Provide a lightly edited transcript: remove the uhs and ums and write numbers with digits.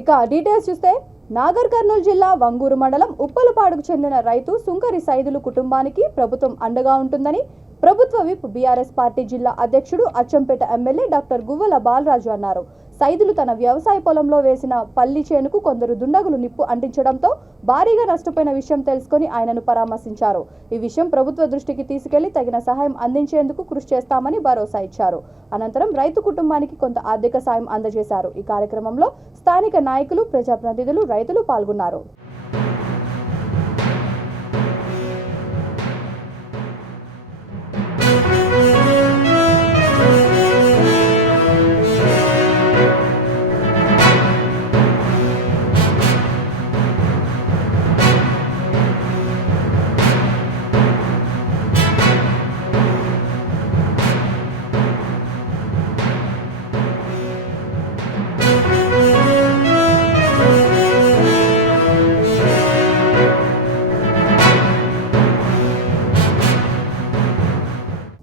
ఇక డీటెయిల్స్ చూస్తే నాగర్ కర్నూలు జిల్లా వంగూరు మండలం ఉప్పలపాడుకు చెందిన రైతు సుంకరి సైదులు కుటుంబానికి ప్రభుత్వం అండగా ఉంటుందని ప్రభుత్వ విప్ బీఆర్ఎస్ పార్టీ జిల్లా అధ్యక్షుడు అచ్చంపేట ఎమ్మెల్యే డాక్టర్ గువ్వల బాలరాజు అన్నారు. సైదులు తన వ్యవసాయ పొలంలో వేసిన పల్లి చేనుకు కొందరు దుండగులు నిప్పు అంటించడంతో భారీగా నష్టపోయిన విషయం తెలుసుకొని ఆయనను పరామర్శించారు. ఈ విషయం ప్రభుత్వ దృష్టికి తీసుకెళ్లి తగిన సహాయం అందించేందుకు కృషి చేస్తామని భరోసా ఇచ్చారు. అనంతరం రైతు కుటుంబానికి కొంత ఆర్థిక సాయం అందజేశారు. ఈ కార్యక్రమంలో స్థానిక నాయకులు, ప్రజాప్రతినిధులు, రైతులు పాల్గొన్నారు.